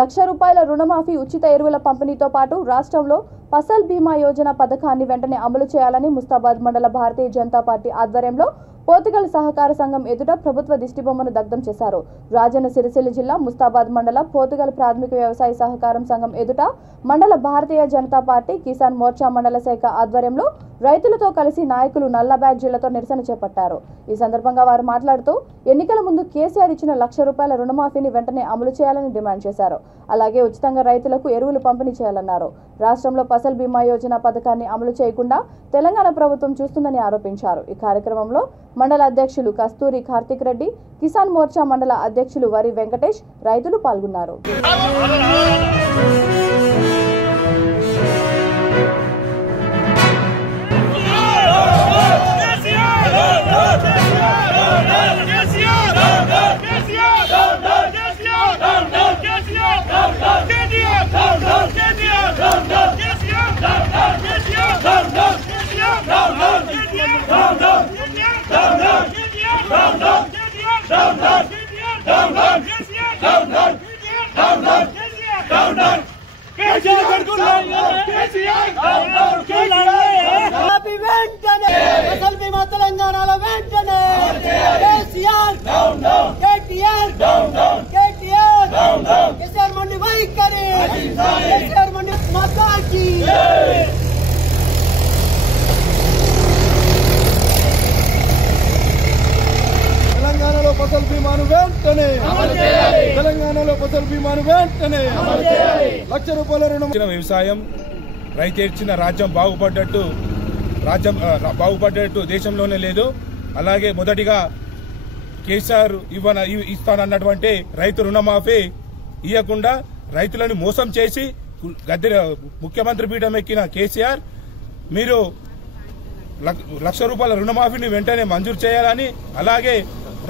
1,00,000 రూపాయల రుణమాఫీ, ఉచిత ఎరువుల పంపిణీతో పాటు రాష్ట్రంలో ఫసల్ బీమా యోజన పథకాన్ని వెంటనే అమలు చేయాలని ముస్తాబాద్ మండల భారతీయ జనతా పార్టీ ఆధ్వర్యంలో పోతుగల్ సహకార సంఘం ఎదుట ప్రభుత్వ దిష్టిబొమ్మను దగ్ధం చేశారు. రాజన్న సిరిసిల్ల జిల్లా ముస్తాబాద్ మండల పోతుగల్ ప్రాథమిక వ్యవసాయ సహకారం సంఘం ఎదుట మండల భారతీయ జనతా పార్టీ కిసాన్ మోర్చా మండల శాఖ ఆధ్వర్యంలో రైతులతో కలిసి నాయకులు నల్ల బ్యాడ్జీలతో నిరసన చేపట్టారు. ఈ సందర్భంగా వారు మాట్లాడుతూ ఎన్నికల ముందు కేసీఆర్ ఇచ్చిన 1,00,000 రూపాయల రుణమాఫీని వెంటనే అమలు చేయాలని డిమాండ్ చేశారు. అలాగే ఉచితంగా రైతులకు ఎరువులు పంపిణీ చేయాలన్నారు. రాష్ట్రంలో ఫసల్ బీమా యోజన పథకాన్ని అమలు చేయకుండా తెలంగాణ ప్రభుత్వం చూస్తుందని ఆరోపించారు. ఈ కార్యక్రమంలో మండల అధ్యక్షులు కస్తూరి కార్తిక్ రెడ్డి, కిసాన్ మోర్చా మండల అధ్యక్షులు వరి వెంకటేష్, రైతులు పాల్గొన్నారు. తెలంగాణలో వెంటనే కేసీఆర్ కేసీఆర్ మండి వైఖరి, కేసీఆర్ మండి మాతాకి. తెలంగాణలో ఫసల్ బీమాను వెంటనే, తెలంగాణలో ఫసల్ బీమాను వెంటనే 1,00,000 రూపాయల రుణం. వ్యవసాయం రైతేర్చిన రాజ్యం బాగుపడ్డట్టు దేశంలోనే లేదు. అలాగే మొదటిగా కేసీఆర్ ఇస్తానన్నటువంటి రైతు రుణమాఫీ ఇవ్వకుండా రైతులను మోసం చేసి ముఖ్యమంత్రి పీఠం ఎక్కిన కేసీఆర్ మీరు 1,00,000 రూపాయల రుణమాఫీని వెంటనే మంజూరు చేయాలని, అలాగే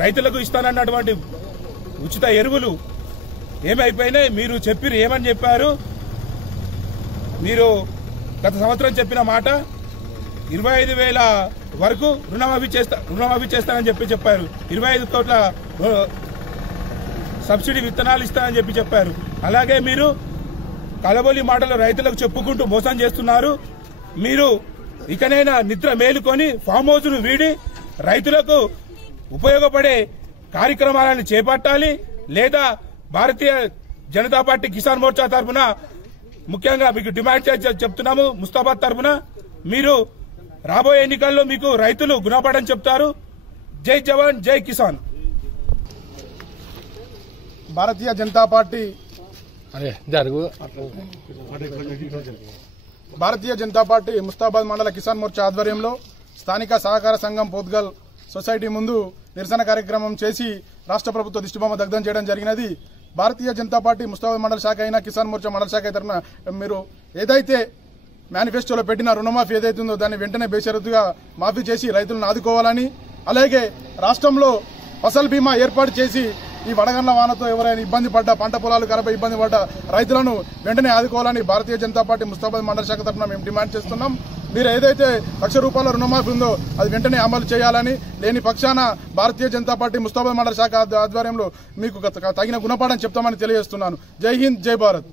రైతులకు ఇస్తానన్నటువంటి ఉచిత ఎరువులు ఏమైపోయినాయి? మీరు ఏమని చెప్పారు? మీరు గత సంవత్సరం చెప్పిన మాట 25,000 వరకు రుణమాఫీ చేస్తానని చెప్పారు. 25 కోట్ల సబ్సిడీ విత్తనాలు ఇస్తానని చెప్పారు. అలాగే మీరు కలబొలి మాటలు రైతులకు చెప్పుకుంటూ మోసం చేస్తున్నారు. మీరు ఇకనైనా నిద్ర మేలుకొని ఫామ్ హౌస్ను వీడి రైతులకు ఉపయోగపడే కార్యక్రమాలను చేపట్టాలి. లేదా భారతీయ జనతా పార్టీ కిసాన్ మోర్చా తరఫున ముఖ్యంగా మీకు డిమాండ్ చెప్తున్నాము. ముస్తాబాద్ తరఫున మీరు రాబోయే ఎన్నికల్లో మీకు రైతులు గుణపాఠం చెప్తారు. జై జవాన్, జై కిసాన్. భారతీయ జనతా పార్టీ ముస్తాబాద్ మండల కిసాన్ మోర్చా ఆధ్వర్యంలో స్థానిక సహకార సంఘం పోతుగల్ సొసైటీ ముందు నిరసన కార్యక్రమం చేసి రాష్ట్ర ప్రభుత్వ దిష్టిబొమ్మ దగ్ధం చేయడం జరిగినది. భారతీయ జనతా పార్టీ ముస్తాబాద్ మండల శాఖ అయినా కిసాన్ మోర్చా మండల శాఖ తరఫున మీరు ఏదైతే మేనిఫెస్టోలో పెట్టిన రుణమాఫీ ఏదైతుందో దాన్ని వెంటనే బేషరతుగా మాఫీ చేసి రైతులను ఆదుకోవాలని, అలాగే రాష్ట్రంలో ఫసల్ బీమా ఏర్పాటు చేసి ఈ వడగండ్ల వానతో ఎవరైనా ఇబ్బంది పడ్డా, పంట పొలాలు కరపై ఇబ్బంది పడ్డ రైతులను వెంటనే ఆదుకోవాలని భారతీయ జనతా పార్టీ ముస్తాబాద్ మండల శాఖ తరఫున మేము డిమాండ్ చేస్తున్నాం. మీరు ఏదైతే 1,00,000 రూపాయల రుణమాఫీ ఉందో అది వెంటనే అమలు చేయాలని, లేని పక్షాన భారతీయ జనతా పార్టీ ముస్తాబాద్ మండల శాఖ ఆధ్వర్యంలో మీకు తగిన గుణపాఠం చెప్తామని తెలియజేస్తున్నాను. జై హింద్, జై భారత్.